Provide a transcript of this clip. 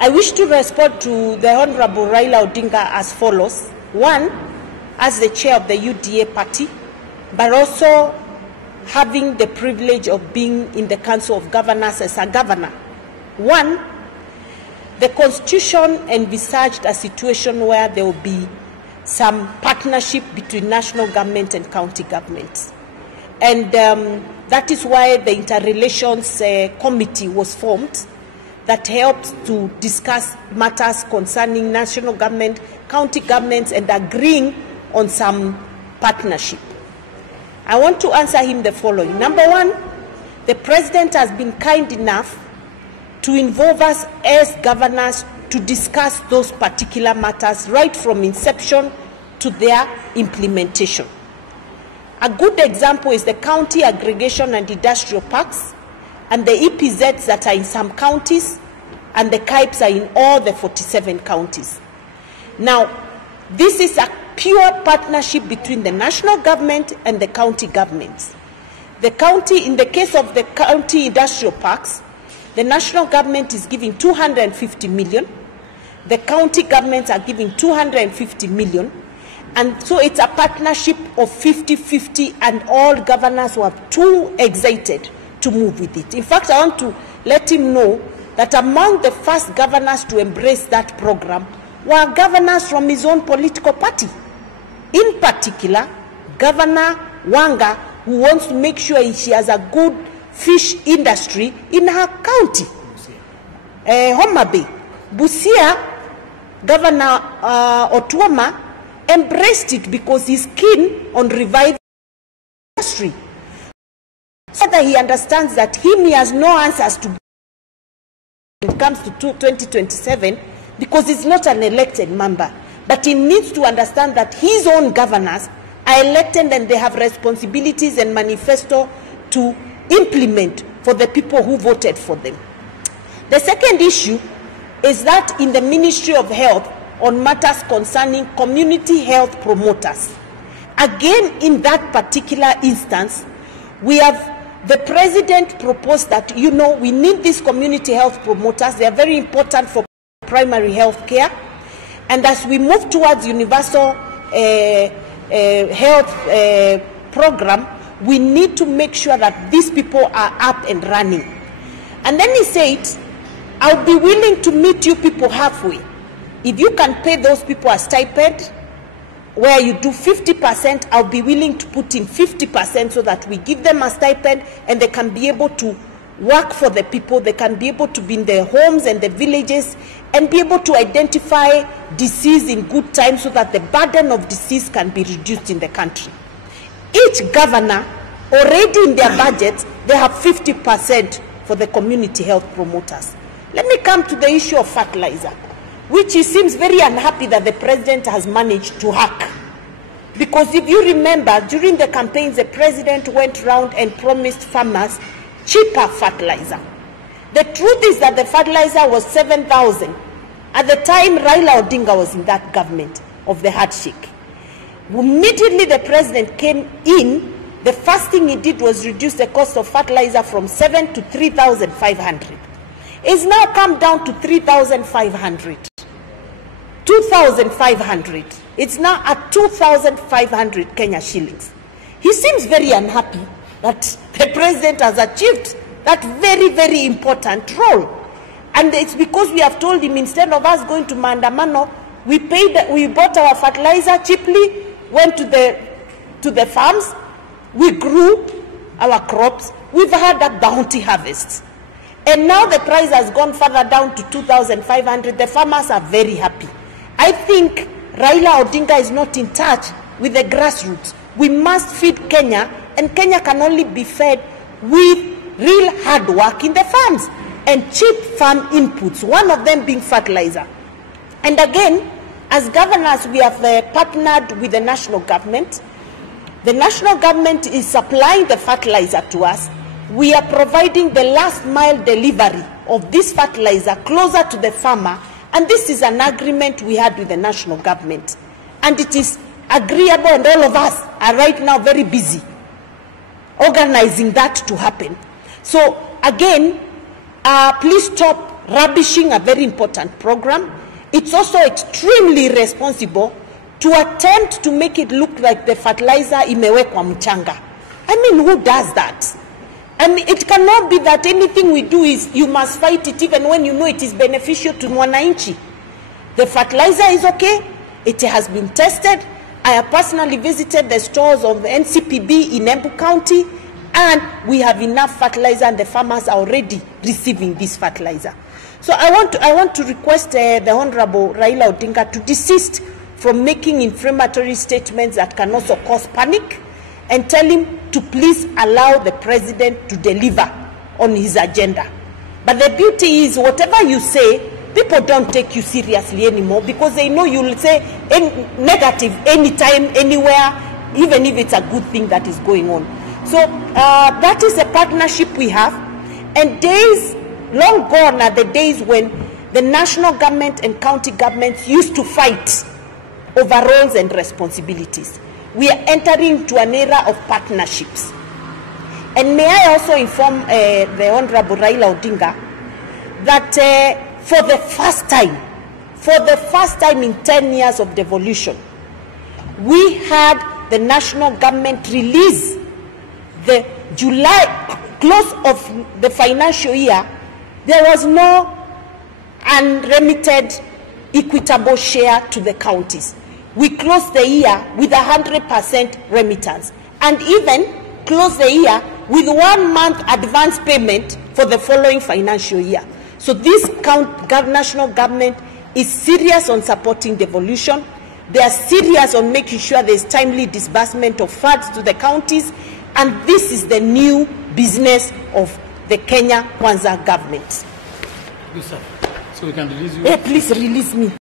I wish to respond to the Honorable Raila Odinga as follows. One, as the chair of the UDA party, but also having the privilege of being in the Council of Governors as a governor. One, the Constitution envisaged a situation where there will be some partnership between national government and county governments. And that is why the Interrelations Committee was formed that helps to discuss matters concerning national government, county governments, and agreeing on some partnership. I want to answer him the following. Number one, the President has been kind enough to involve us as governors to discuss those particular matters right from inception to their implementation. A good example is the county aggregation and industrial parks and the EPZs that are in some counties, and the KIPs are in all the 47 counties. Now, this is a pure partnership between the national government and the county governments. The county, in the case of the county industrial parks, the national government is giving 250 million, the county governments are giving 250 million, and so it's a partnership of 50-50, and all governors were too excited to move with it. In fact, I want to let him know that among the first governors to embrace that program were governors from his own political party. In particular, Governor Wanga, who wants to make sure she has a good fish industry in her county. Homa Bay. Busia, Governor Otuoma embraced it because he's keen on reviving the industry. So that he understands that he has no answers to when it comes to 2027 because he's not an elected member. But he needs to understand that his own governors are elected and they have responsibilities and manifesto to implement for the people who voted for them. The second issue is that in the Ministry of Health on matters concerning community health promoters. Again, in that particular instance, we have the President proposed that, we need these community health promoters. They are very important for primary health care. And as we move towards universal health program, we need to make sure that these people are up and running. And then he said, I'll be willing to meet you people halfway. If you can pay those people a stipend, where you do 50%, I'll be willing to put in 50% so that we give them a stipend and they can be able to work for the people, they can be able to be in their homes and the villages and be able to identify disease in good time so that the burden of disease can be reduced in the country. Each governor, already in their budget, they have 50% for the community health promoters. Let me come to the issue of fertilizer, which he seems very unhappy that the President has managed to hack. Because if you remember, during the campaigns, the President went round and promised farmers cheaper fertilizer. The truth is that the fertilizer was 7,000 at the time Raila Odinga was in that government of the handshake. Immediately the President came in, the first thing he did was reduce the cost of fertilizer from 7 to 3,500. It's now come down to 3,500. 2,500. It's now at 2,500 Kenya shillings. He seems very unhappy that the President has achieved that very, very important role. And it's because we have told him, instead of us going to Mandamano, we bought our fertilizer cheaply, went to the farms, we grew our crops, we've had a bounty harvest. And now the price has gone further down to 2,500. The farmers are very happy. I think Raila Odinga is not in touch with the grassroots. We must feed Kenya, and Kenya can only be fed with real hard work in the farms and cheap farm inputs, one of them being fertilizer. And again, as governors, we have partnered with the national government. The national government is supplying the fertilizer to us. We are providing the last mile delivery of this fertilizer closer to the farmer, and this is an agreement we had with the national government. And it is agreeable, and all of us are right now very busy organizing that to happen. So again, please stop rubbishing a very important program. It's also extremely irresponsible to attempt to make it look like the fertilizer imewekwa mchanga. I mean, who does that? I mean, it cannot be that anything we do is you must fight it even when you know it is beneficial to mwananchi. The fertilizer is okay. It has been tested. I have personally visited the stores of the NCPB in Embu County, and we have enough fertilizer, and the farmers are already receiving this fertilizer. So I want to request the Honorable Raila Odinga to desist from making inflammatory statements that can also cause panic, and tell him to please allow the president to deliver on his agenda. But the beauty is, whatever you say, people don't take you seriously anymore, because they know you'll say negative anytime, anywhere, even if it's a good thing that is going on. So that is a partnership we have, and days long gone are the days when the national government and county governments used to fight over roles and responsibilities. We are entering into an era of partnerships. And may I also inform the Honorable Raila Odinga that for the first time in 10 years of devolution, we had the national government release the July close of the financial year. There was no unremitted equitable share to the counties. We closed the year with 100% remittance, and even closed the year with 1 month advance payment for the following financial year. So this national government is serious on supporting devolution. They are serious on making sure there is timely disbursement of funds to the counties, and this is the new business of the Kenya Kwanza government. Yes, sir. So we can release you? Yeah, please release me.